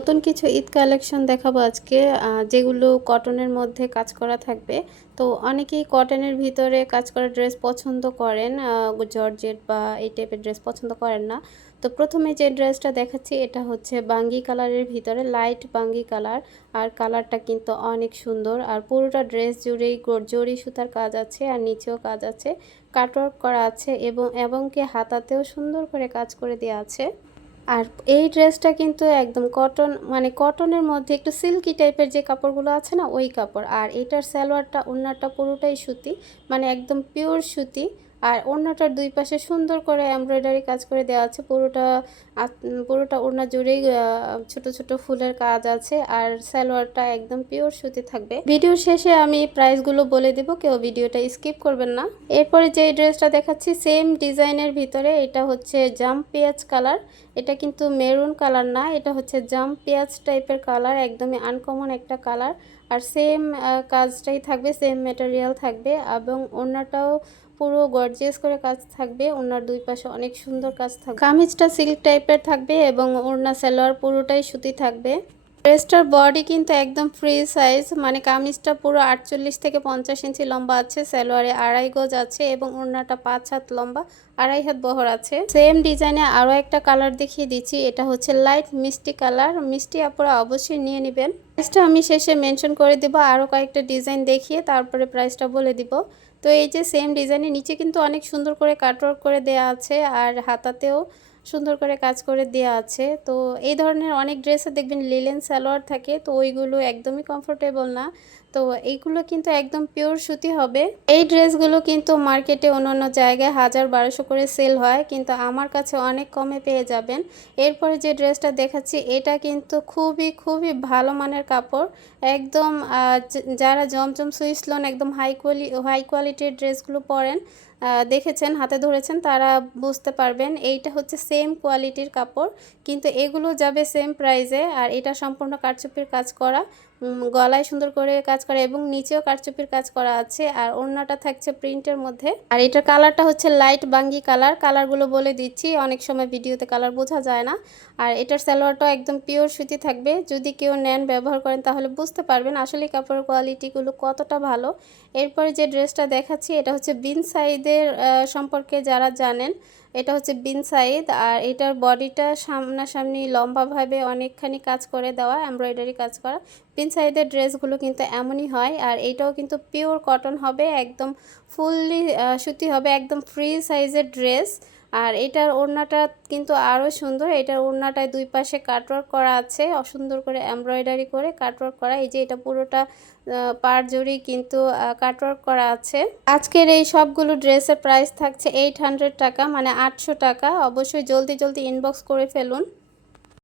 নতুন কিছু ঈদ কালেকশন দেখাবো আজকে, যেগুলো কটনের মধ্যে কাজ করা থাকবে। তো অনেকেই কটনের ভিতরে কাজ করা ড্রেস পছন্দ করেন, জর্জেট বা এই টাইপের ড্রেস পছন্দ করেন না। তো প্রথমে যে ড্রেসটা দেখাচ্ছি এটা হচ্ছে বাঙ্গি কালারের ভিতরে, লাইট বাঙ্গি কালার। আর কালারটা কিন্তু অনেক সুন্দর, আর পুরোটা ড্রেস জুড়েই জরি সুতার কাজ আছে, আর নিচেও কাজ আছে, কাটওয়ার্ক করা আছে এবং কি হাতাতেও সুন্দর করে কাজ করে দেওয়া আছে। আর এই ড্রেসটা কিন্তু একদম কটন, মানে কটনের মধ্যে একটু সিল্কি টাইপের যে কাপড়গুলো আছে না, ওই কাপড়। আর এটার সালোয়ারটা ওড়নাটা পুরোটাই সুতি, মানে একদম পিওর সুতি। আর ওড়নাটার দুই পাশে সুন্দর করে এমব্রয়ডারি কাজ করে দেওয়া আছে, পুরোটা ওড়না জুড়েই ছোট ছোট ফুলের কাজ আছে। আর সালোয়ারটা একদম পিওর সুতি থাকবে। ভিডিওর শেষে আমি প্রাইসগুলো বলে দেব, কেউ ভিডিওটা স্কিপ করবেন না। এরপরে যে ড্রেসটা দেখাচ্ছি সেম ডিজাইনের ভিতরে, এটা হচ্ছে জাম পেঁয়াজ কালার। এটা কিন্তু মেরুন কালার না, এটা হচ্ছে জাম পেঁয়াজ টাইপের কালার, একদমই আনকমন একটা কালার। আর সেম কাজটাই থাকবে, সেম ম্যাটেরিয়াল থাকবে, এবং ওড়নাটাও পুরো গর্জিয়াস করে কাজ থাকবে। ওড়নার দুই পাশে অনেক সুন্দর কাজ থাকবে। কামিজটা সিল্ক টাইপের থাকবে এবং ওড়না সালোয়ার পুরোটাই সুতি থাকবে। ড্রেসটার বডি কিন্তু একদম ফ্রি সাইজ, মানে কামিজটা পুরো 48 থেকে 50 ইঞ্চি লম্বা আছে, সালোয়ারে 2.5 গজ আছে এবং ওড়নাটা 5 হাত লম্বা, 2.5 হাত বহর আছে। সেম ডিজাইনে আরও একটা কালার দেখিয়ে দিচ্ছি, এটা হচ্ছে লাইট মিষ্টি কালার। মিষ্টি আপনারা অবশ্যই নিয়ে নেবেন। প্রাইসটা আমি শেষে মেনশন করে দেব, আরও কয়েকটা ডিজাইন দেখিয়ে তারপরে প্রাইসটা বলে দিব। তো এই যে সেম ডিজাইনের নিচে কিন্তু অনেক সুন্দর করে কাটওয়ার্ক করে দেয়া আছে, আর হাতাতেও সুন্দর করে কাজ করে দেওয়া আছে। তো এই ধরনের অনেক ড্রেসে দেখবেন লিলেন সালোয়ার থাকে, তো ওইগুলো একদমই কমফোর্টেবল না। তো এইগুলো কিন্তু একদম পিওর সুতি হবে। এই ড্রেসগুলো কিন্তু মার্কেটে অন্যান্য জায়গায় 1000-1200 করে সেল হয়, কিন্তু আমার কাছে অনেক কমে পেয়ে যাবেন। এরপরে যে ড্রেসটা দেখাচ্ছি এটা কিন্তু খুবই খুবই ভালো মানের কাপড়, একদম যারা জমজম সুইস লোন একদম হাই কোয়ালিটির ড্রেসগুলো পরেন, দেখেছেন, হাতে ধরেছেন, তারা বুঝতে পারবেন। এইটা হচ্ছে সেম কোয়ালিটির কাপড়, কিন্তু এগুলো যাবে সেম প্রাইসে। আর এটা সম্পূর্ণ কারচুপির কাজ করা, গলায় সুন্দর করে কাজ করা এবং নিচেও কারচুপির কাজ করা আছে। আর ওড়নাটা থাকছে প্রিন্টের মধ্যে। আর এটার কালারটা হচ্ছে লাইট বাঙ্গি কালার। কালারগুলো বলে দিচ্ছি, অনেক সময় ভিডিওতে কালার বোঝা যায় না। আর এটার সালোয়ারটাও একদম পিওর সুতি থাকবে, যদি কেউ নেন ব্যবহার করেন তাহলে বুঝতে পারবেন আসলে কাপড়ের কোয়ালিটিগুলো কতটা ভালো। এরপরে যে ড্রেসটা দেখাচ্ছি এটা হচ্ছে বিন সাইদের সম্পর্কে যারা জানেন, এটা হচ্ছে বিন সাইদ। আর এটার বডিটা সামনাসামনি লম্বাভাবে অনেকখানি কাজ করে দেওয়া, এমব্রয়ডারি কাজ করা। বিন সাইদের ড্রেসগুলো কিন্তু এমনই হয়। আর এইটাও কিন্তু পিওর কটন হবে, একদম ফুললি সুতি হবে, একদম ফ্রি সাইজের ড্রেস। আর এটার ওড়নাটা কিন্তু আরও সুন্দর, এটার ওড়নাটায় দুই পাশে কাটওয়ার্ক করা আছে, অসুন্দর করে এমব্রয়ডারি করে কাটওয়ার্ক করা। এই যে এটা পুরোটা পাড় জুড়ি কিন্তু কাটওয়ার্ক করা আছে। আজকের এই সবগুলো ড্রেসের প্রাইস থাকছে 800 টাকা, মানে 800 টাকা। অবশ্যই জলদি জলদি ইনবক্স করে ফেলুন।